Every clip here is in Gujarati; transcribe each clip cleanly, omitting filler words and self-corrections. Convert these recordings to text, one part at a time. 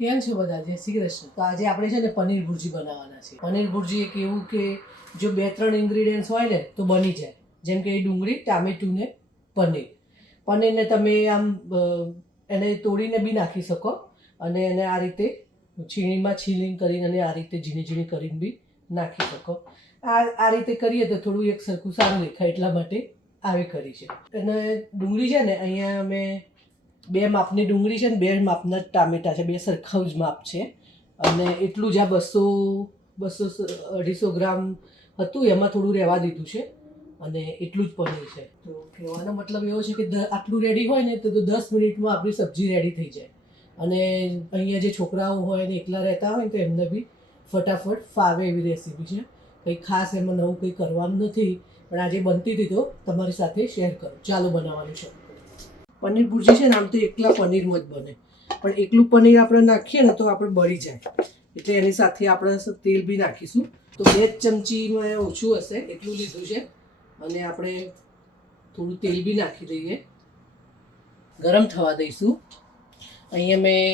કેમ છો બધા? જય શ્રી કૃષ્ણ. તો આજે આપણે છે ને પનીર ભુરજી બનાવવાના છે. પનીર ભુરજી એક એવું કે જો 2-3 ઇન્ગ્રીડિયન્ટ્સ હોય ને તો બની જાય. જેમ કે ડુંગળી, ટામેટું ને પનીર. પનીરને તમે આમ એને તોડીને બી નાખી શકો અને એને આ રીતે છીણીમાં છીણીને કરીને અને આ રીતે ઝીણી ઝીણી કરીને બી નાખી શકો. આ રીતે કરીએ તો થોડું એક સરખું સારું દેખાય એટલા માટે આવી કરી છે. અને ડુંગળી છે ને અહીંયા અમે 2 માપની ડુંગળી છે ને 2 માપના ટામેટાં છે, 2 સરખા જ માપ છે. અને એટલું જ આ 200-250 ગ્રામ હતું એમાં થોડું રહેવા દીધું છે અને એટલું જ પનીર છે. તો કહેવાનો મતલબ એવો છે કે આટલું રેડી હોય ને તો 10 મિનિટમાં આપણી સબ્જી રેડી થઈ જાય. અને અહીંયા જે છોકરાઓ હોય ને એકલા રહેતા હોય ને તો એમને બી ફટાફટ ફાવે એવી રેસીપી છે. કંઈ ખાસ એમાં નવું કંઈ કરવાનું નથી, પણ આજે બનતી હતી તો તમારી સાથે શેર કરું. ચાલો બનાવવાનું છે. પનીર ભુરજી છે ને આમ તો એકલા પનીરમાં જ બને, પણ એકલું પનીર આપણે નાખીએ ને તો આપણે બળી જાય. એટલે એની સાથે આપણે તેલ બી નાખીશું. તો 2 ચમચીમાં ઓછું હશે એટલું લીધું છે. અને આપણે થોડું તેલ બી નાખી દઈએ, ગરમ થવા દઈશું. અહીંયા મેં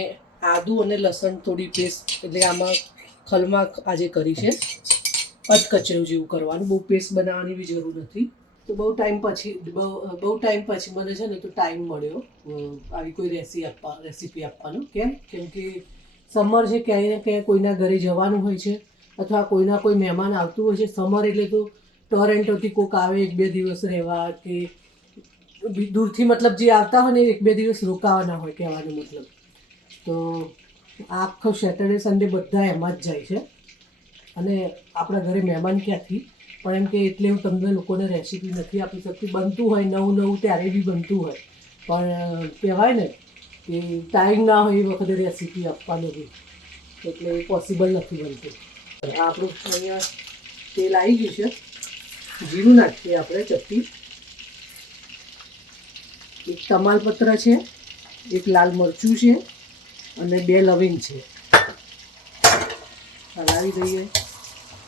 આદું અને લસણ થોડી પેસ્ટ, એટલે આમાં ખલમાં આજે કરી છે. અધકચરું જેવું કરવાનું, બહુ પેસ્ટ બનાવવાની બી જરૂર નથી. તો બહુ ટાઈમ પછી મને છે ને તો ટાઈમ મળ્યો આવી કોઈ રેસીપી આપવાનો. કેમ કે સમર છે, ક્યાંય ને ક્યાંય કોઈના ઘરે જવાનું હોય છે અથવા કોઈ મહેમાન આવતું હોય છે. સમર એટલે તો ટોરેન્ટોથી કોઈક આવે 1-2 દિવસ રહેવા, કે દૂરથી મતલબ જે આવતા હોય ને 1-2 દિવસ રોકાવાના હોય કહેવાનો મતલબ. તો આખો સેટરડે સન્ડે બધા એમાં જ જાય છે. અને આપણા ઘરે મહેમાન ક્યાંથી, પણ એમ કે એટલે હું તમને લોકોને રેસીપી નથી આપી શકતી. બનતું હોય નવું ત્યારે બી બનતું હોય, પણ કહેવાય ને કે ટાઈમ ના હોય એ વખતે રેસીપી આપવાનું બી, એટલે પોસિબલ નથી બનતું. આપણું અહીંયા તેલ આવી ગયું છે. જીરું નાખીએ આપણે ચપટી, એક તમાલપત્ર છે, એક લાલ મરચું છે અને 2 લવિંગ છે. હલાવી દઈએ.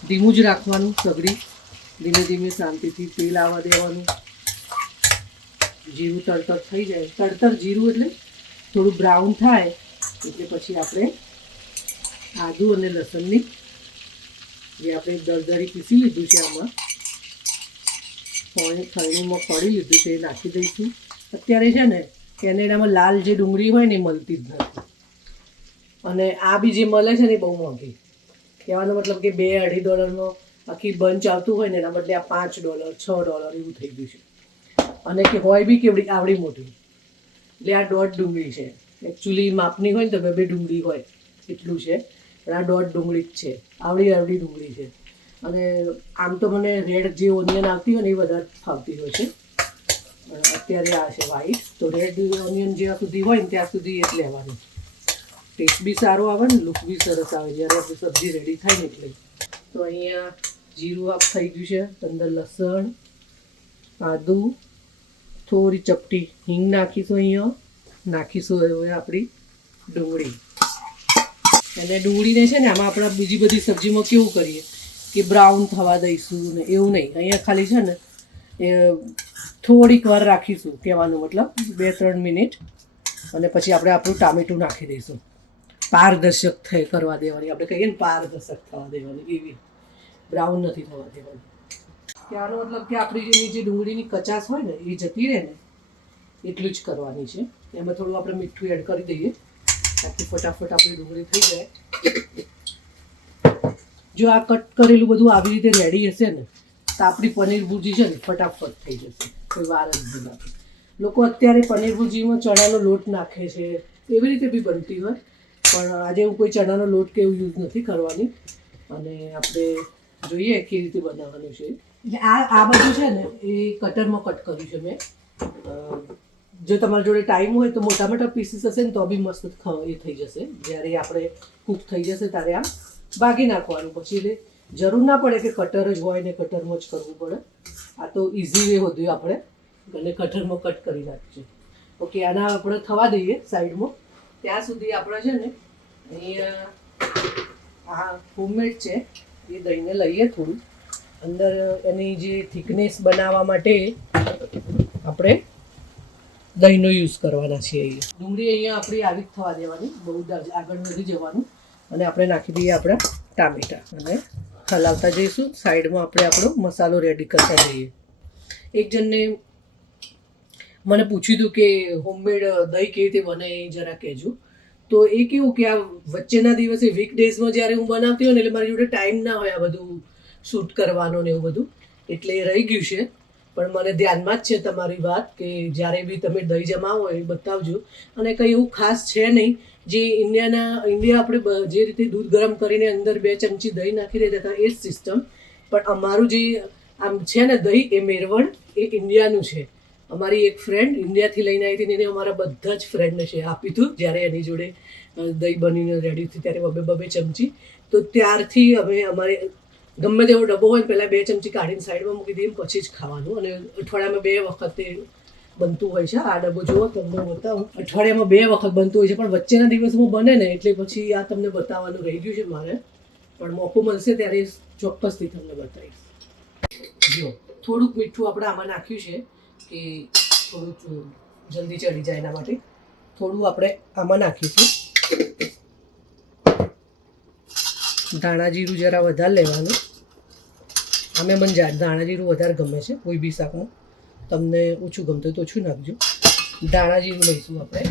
ધીમું જ રાખવાનું સગડી, ધીમે ધીમે શાંતિથી તેલ આવવા દેવાનું. જીરું તરતર થઈ જાય, તરતર જીરું એટલે થોડું બ્રાઉન થાય એટલે પછી આપણે આદું અને લસણની જે આપણે દરદરી પીસી લીધું છે આમાં થળીમાં ફળી લીધું છે એ નાખી દઈશું. અત્યારે છે ને કેનેડામાં લાલ જે ડુંગળી હોય ને એ મળતી જ નથી, અને આ બી જે મળે છે ને એ બહુ મોંઘી. કહેવાનો મતલબ કે $2-2.5 આખી બંચ આવતું હોય ને એના બદલે આ $5, $6 એવું થઈ ગયું છે. અને કે હોય બી કેવડી આવડી મોટી, એટલે આ 1.5 ડુંગળી છે. એકચ્યુઅલી માપની હોય ને તો 2 ડુંગળી હોય એટલું છે, પણ આ 1.5 ડુંગળી જ છે. આવડી ડુંગળી છે. અને આમ તો મને રેડ જે ઓનિયન આવતી હોય ને એ વધારે ફાવતી હોય છે, પણ અત્યારે આ છે વ્હાઈટ. તો રેડ ઓનિયન જ્યાં સુધી હોય ને ત્યાં સુધી એ જ લેવાનું. ટેસ્ટ બી સારો આવે ને લુક બી સરસ આવે જ્યારે આપણી સબ્જી રેડી થાય ને એટલે. તો અહીંયા જીરું આપ થઈ ગયું છે, અંદર લસણ, આદું, થોડી ચપટી હિંગ નાખીશું. અહીંયા નાખીશું હવે આપણી ડુંગળી. અને ડુંગળીને છે ને આમાં આપણે બીજી બધી સબ્જીમાં કેવું કરીએ કે બ્રાઉન થવા દઈશું ને, એવું નહીં. અહીંયા ખાલી છે ને એ થોડીક વાર રાખીશું, કહેવાનો મતલબ 2-3 મિનિટ, અને પછી આપણે આપણું ટામેટું નાખી દઈશું. પારદર્શક કરવા દેવાની, આપણે કહીએ ને પારદર્શક થવા દેવાની, એવી બ્રાઉન નથી થવા દેવાની. કહેવાનો મતલબ કે આપણી જે ડુંગળીની કચાશ હોય ને એ જતી રહે ને એટલું જ કરવાની છે. એમાં થોડું આપણે મીઠું એડ કરી દઈએ તાકી ફટાફટ આપણી ડુંગળી થઈ જાય. જો આ કટ કરેલું બધું આવી રીતે રેડી હશે ને તો આપણી પનીર ભુરજી છે ને ફટાફટ થઈ જશે, કોઈ વાર જ નહીં લાગે. લોકો અત્યારે પનીર ભુરજીમાં ચણાનો લોટ નાખે છે, એવી રીતે બી બનતી હોય, પણ આજે હું કોઈ ચણાનો લોટ કે એવું યુઝ નથી કરવાની. અને આપણે જોઈએ કેવી રીતે બનાવવાનું છે. એટલે આ બધું છે ને એ કટરમાં કટ કર્યું છે મેં. જો તમારી જોડે ટાઈમ હોય તો મોટા પીસીસ હશે ને તો બી મસ્ત એ થઈ જશે. જ્યારે આપણે કૂક થઈ જશે ત્યારે આ ભાગી નાખવાનું. પછી એટલે જરૂર ના પડે કે કટર જ હોય ને કટરમાં જ કરવું પડે. આ તો ઇઝી વે હતું આપણે, અને કટરમાં કટ કરી નાખીશું. ઓકે, આના આપણે થવા દઈએ સાઈડમાં. ત્યાં સુધી આપણે છે ને અહીંયા આ હોમમેડ છે એ દહીંને લઈએ થોડું. અંદર એની જે થિકનેસ બનાવવા માટે આપણે દહીંનો યુઝ કરવાના છીએ અહીંયા. ડુંગળી અહીંયા આપણી આવી જ થવા દેવાની, બહુ આગળ વધી જવાનું. અને આપણે નાખી દઈએ આપણા ટામેટાં અને હલાવતા જઈશું. સાઈડમાં આપણે આપણો મસાલો રેડી કરતા જઈએ. એક જણને મને પૂછ્યું હતું કે હોમમેડ દહીં કેવી રીતે બને એ જરા કહેજો. તો એ કેવું કે આ વચ્ચેના દિવસે વીકડેઝમાં જ્યારે હું બનાવતી હોય ને એટલે મારી જોડે ટાઈમ ના હોય આ બધું શૂટ કરવાનો ને એવું બધું, એટલે એ રહી ગયું છે. પણ મને ધ્યાનમાં જ છે તમારી વાત કે જ્યારે બી તમે દહીં જમાવો એ બતાવજો. અને કંઈ એવું ખાસ છે નહીં. જે ઇન્ડિયા આપણે જે રીતે દૂધ ગરમ કરીને અંદર 2 ચમચી દહીં નાખી દેતા હતા એ જ સિસ્ટમ. પણ અમારું જે આમ છે ને દહીં એ મેરવણ એ ઇન્ડિયાનું છે. અમારી એક ફ્રેન્ડ ઇન્ડિયાથી લઈને આવી હતી, એને અમારા બધા જ ફ્રેન્ડને છે આપ્યું હતું જ્યારે એની જોડે દહીં બનીને રેડી હતી ત્યારે 2 ચમચી. તો ત્યારથી અમે અમારે ગમે તેવો ડબ્બો હોય પહેલાં 2 ચમચી કાઢીને સાઈડમાં મૂકી દઈએ, પછી જ ખાવાનું. અને અઠવાડિયામાં 2 વખતે બનતું હોય છે. આ ડબ્બો જુઓ તમને બતાવું, અઠવાડિયામાં 2 વખત બનતું હોય છે. પણ વચ્ચેના દિવસમાં બને ને એટલે પછી આ તમને બતાવવાનું રહી ગયું છે મારે. પણ મોકો મળશે ત્યારે ચોક્કસથી તમને બતાવીશ. જો થોડુંક મીઠું આપણે આમાં નાખ્યું છે કે થોડું જલ્દી ચડી જાય એના માટે. થોડું આપણે આમાં નાખીશું. ધાણા જીરું જરા વધારે લેવાનું. અમે મને ધાણા જીરું વધારે ગમે છે કોઈ બી શાકમાં. તમને ઓછું ગમતું હોય તો ઓછું નાખજો. ધાણા જીરું લઈશું આપણે.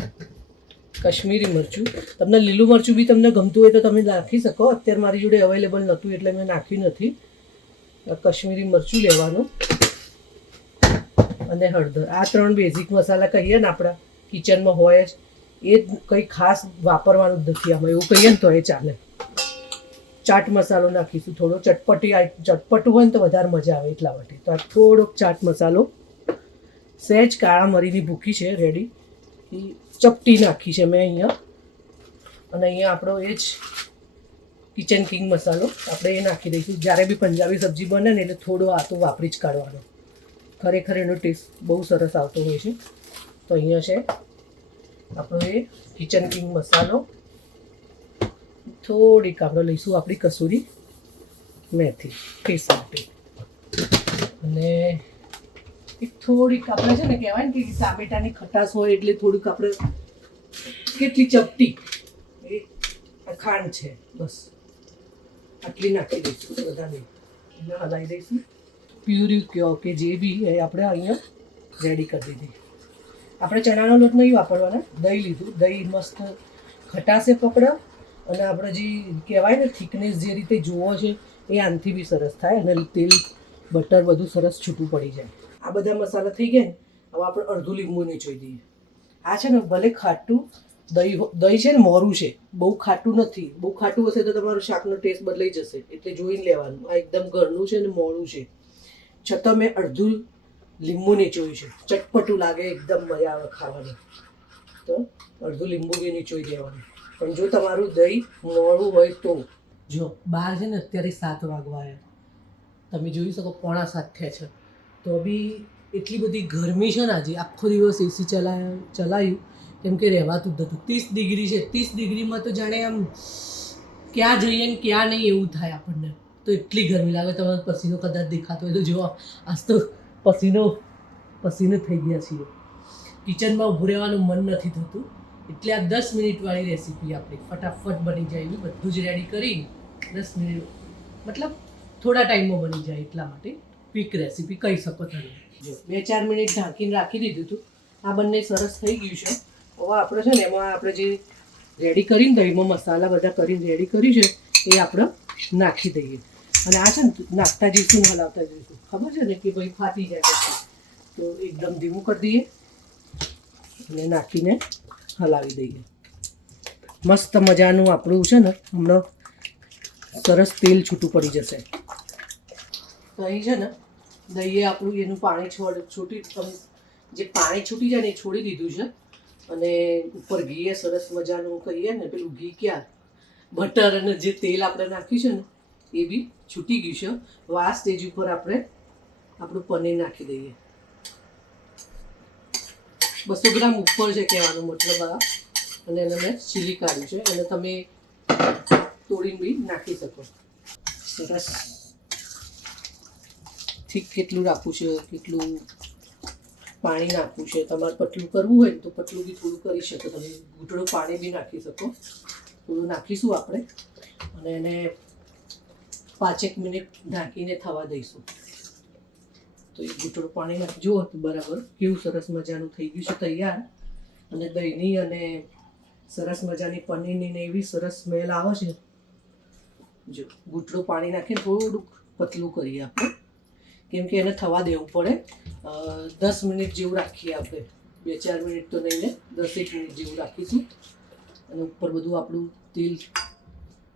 કશ્મીરી મરચું, તમને લીલું મરચું બી તમને ગમતું હોય તો તમે નાખી શકો. અત્યારે મારી જોડે અવેલેબલ નહોતું એટલે મેં નાખ્યું નથી. કશ્મીરી મરચું લેવાનું અને હળદર. આ 3 બેઝિક મસાલા કહીએ ને આપણા કિચનમાં હોય જ, એ કંઈ ખાસ વાપરવાનું જ નથી આમાં. એવું કહીએ ને તો એ ચાલે. ચાટ મસાલો નાખીશું થોડો. ચટપટું હોય ને તો વધારે મજા આવે એટલા માટે. તો આ થોડોક ચાટ મસાલો, સહેજ કાળા મરીની ભૂકી છે રેડી, એ ચપટી નાખી છે મેં અહીંયા. અને અહીંયા આપણો એ જ કિચન કિંગ મસાલો આપણે એ નાખી દઈશું. જ્યારે બી પંજાબી સબ્જી બને ને એટલે થોડો આ તો વાપરી જ કાઢવાનો. ખરેખર એનો ટેસ્ટ બહુ સરસ આવતો હોય છે. તો અહીંયા છે આપણો એ કિચન કિંગ મસાલો. થોડીક આપણે લઈશું આપણી કસૂરી મેથી ટેસ્ટ માટે. અને એક થોડીક આપણે છે ને કહેવાય ને કે ટામેટાની ખટાશ હોય એટલે થોડીક આપણે કેટલી ચપટી એ ખાંડ છે બસ આટલી નાખી દઈશું. બધાને એને હલાવી દઈશું. પ્યુરી કહો કે જે બી એ આપણે અહીંયા રેડી કરી દીધી. આપણે ચણાનો લોટ નહીં વાપરવાના. દહીં લીધું. દહીં મસ્ત ખટાશે પકડા. અને આપણે જે કહેવાય ને થિકનેસ જે રીતે જોવો છે એ આનાથી બી સરસ થાય. અને તેલ બટર બધું સરસ છૂટું પડી જાય. આ બધા મસાલા થઈ ગયા ને, હવે આપણે અડધું લીંબુ નીચોઈ દઈએ. આ છે ને ભલે ખાટું દહીં છે ને મોરું છે, બહુ ખાટું નથી. બહુ ખાટું હશે તો તમારું શાકનો ટેસ્ટ બદલાઈ જશે, એટલે જોઈને લેવાનું. આ એકદમ ઘરનું છે ને મોરું છે, છતાં મેં અડધું લીંબુ નીચોયું છે. ચટપટું લાગે, એકદમ મજા આવે ખાવાની. તો અડધું લીંબુ બી નીચોઈ દેવાનું. પણ જો તમારું દહીં મોડું હોય તો જો બહાર છે ને અત્યારે 7 વાગવા આવ્યા, તમે જોઈ શકો 6:45 થયા છે. તો બી એટલી બધી ગરમી છે ને આજે. આખો દિવસ એસી ચલાવ્યું કેમ કે રહેવાતું જ નહોતું. 30 ડિગ્રી છે. 30 ડિગ્રીમાં તો જાણે આમ ક્યાં જઈએ ને ક્યાં નહીં એવું થાય આપણને. તો એટલી ગરમી લાગે. તમારો પસીનો કદાચ દેખાતો હોય તો જુઓ, આજ તો પસીનો થઈ ગયા છીએ. કિચનમાં ઊભું રહેવાનું મન નથી થતું. એટલે આ 10 મિનિટવાળી રેસીપી આપણી ફટાફટ બની જાય એવી બધું જ રેડી કરી 10 મિનિટ મતલબ થોડા ટાઈમમાં બની જાય એટલા માટે ક્વિક રેસીપી કહી શકો તમે. જો 2-4 મિનિટ ઢાંકીને રાખી દીધું હતું. આ બંને સરસ થઈ ગયું છે. હવે આપણે છે ને એમાં આપણે જે રેડી કરીને દહીંમાં મસાલા બધા કરીને રેડી કર્યું છે એ આપણે નાખી દઈએ. અને આ છે ને નાખતા જઈશું, હલાવતા જઈશું. ખબર છે ને કે ભાઈ ફાટી જાય પછી. તો એકદમ ધીમું કરી દઈએ અને નાખીને હલાવી દઈએ. મસ્ત મજાનું આપણું છે ને હમણાં સરસ તેલ છૂટું પડી જશે. તો અહીં છે ને દહીંએ આપણું એનું પાણી જે પાણી છૂટી જાય ને એ છોડી દીધું છે. અને ઉપર ઘીએ સરસ મજાનું કહીએ ને પેલું ઘી ક્યાં બટર અને જે તેલ આપણે નાખ્યું છે ને એ બી છૂટી ગયું છે. તો આ સ્ટેજ ઉપર આપણે આપણું પનીર નાખી દઈએ. 200 ગ્રામ ઉપર છે કહેવાનો મતલબ આ. અને એને મેં ચીલી કાઢ્યું છે. એને તમે તોડીને બી નાખી શકો. સરસ ઠીક કેટલું રાખવું છે કેટલું પાણી નાખવું છે. તમારે પતલું કરવું હોય ને તો પતલું બી થોડું કરી શકો તમે. ઘૂંટડું પાણી બી નાખી શકો. થોડું નાખીશું આપણે અને એને 5 મિનિટ ઢાંકીને થવા દઈશું. તો એ ઘૂંટડું પાણી નાખી જુઓ તો બરાબર કેવું સરસ મજાનું થઈ ગયું છે તૈયાર. અને દહીંની અને સરસ મજાની પનીરની ને એવી સરસ સ્મેલ આવે છે. જો ઘૂંટડું પાણી નાખીને થોડુંક પતલું કરીએ આપણે, કેમ કે એને થવા દેવું પડે. 10 મિનિટ જેવું રાખીએ આપણે, 2-4 મિનિટ તો નહીં ને 10 મિનિટ જેવું રાખીશું. અને ઉપર બધું આપણું તેલ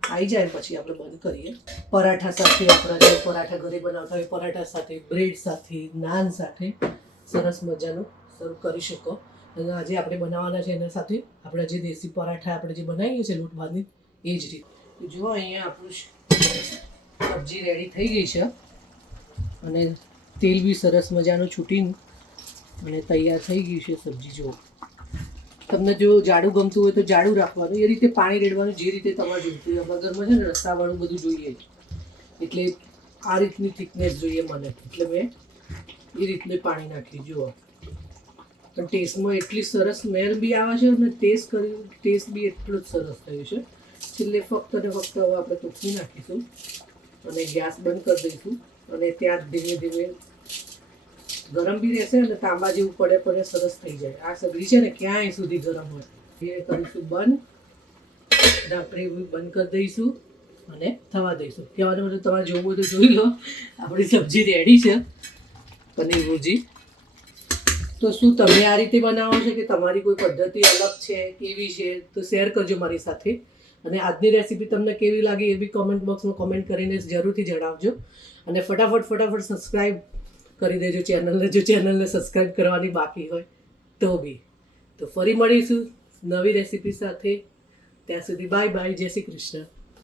આવી જાય પછી આપણે બંધ કરીએ. પરાઠા સાથે આપણા જે પરાઠા ઘરે બનાવતા હોય પરાઠા સાથે, બ્રેડ સાથે, નાન સાથે સરસ મજાનું સર્વ કરી શકો. અને આજે આપણે બનાવવાના છે એના સાથે આપણા જે દેશી પરાઠા આપણે જે બનાવીએ છીએ લોટ બાંધી એ જ રીતે. જો અહીંયા આપણું સબ્જી રેડી થઈ ગઈ છે અને તેલ બી સરસ મજાનું છૂટીને અને તૈયાર થઈ ગયું છે સબ્જી. જુઓ તમને જો જાડું ગમતું હોય તો જાડું રાખવાનું, એ રીતે પાણી રેડવાનું જે રીતે તમારે જોઈતું હોય. આપણા ઘરમાં છે ને રસાવાળું બધું જોઈએ એટલે આ રીતની થિકનેસ જોઈએ મને, એટલે મેં એ રીતનું પાણી નાખ્યું. જુઓ પણ ટેસ્ટમાં એટલી સરસ સ્મેલ બી આવે છે અને ટેસ્ટ બી એટલો જ સરસ થયો છે. છેલ્લે ફક્ત ને ફક્ત હવે આપણે તૂકી નાખીશું અને ગેસ બંધ કરી દઈશું. અને ત્યાં ધીમે ધીમે ગરમ બી રહેશે અને તાંબા જેવું પડે સરસ થઈ જાય. આ સબ્જી છે ને ક્યાંય સુધી ગરમ હોય એ કરીશું બંધ. ઢાંકણી બંધ કરી દઈશું અને થવા દઈશું. કહેવાનું મતલબ તમારે જોવું હોય તો જોઈ લો, આપણી સબ્જી રેડી છે પનીર ભુરજી. તો શું તમે આ રીતે બનાવો છો કે તમારી કોઈ પદ્ધતિ અલગ છે, કેવી છે, તો શેર કરજો મારી સાથે. અને આજની રેસીપી તમને કેવી લાગી એ બી કોમેન્ટ બોક્સમાં કોમેન્ટ કરીને જરૂરથી જણાવજો. અને ફટાફટ સબસ્ક્રાઈબ કરી દેજો ચેનલને, જો ચેનલને સબસ્ક્રાઈબ કરવાની બાકી હોય તો બી. તો ફરી મળીશું નવી રેસીપી સાથે. ત્યાં સુધી બાય બાય, જય શ્રી કૃષ્ણ.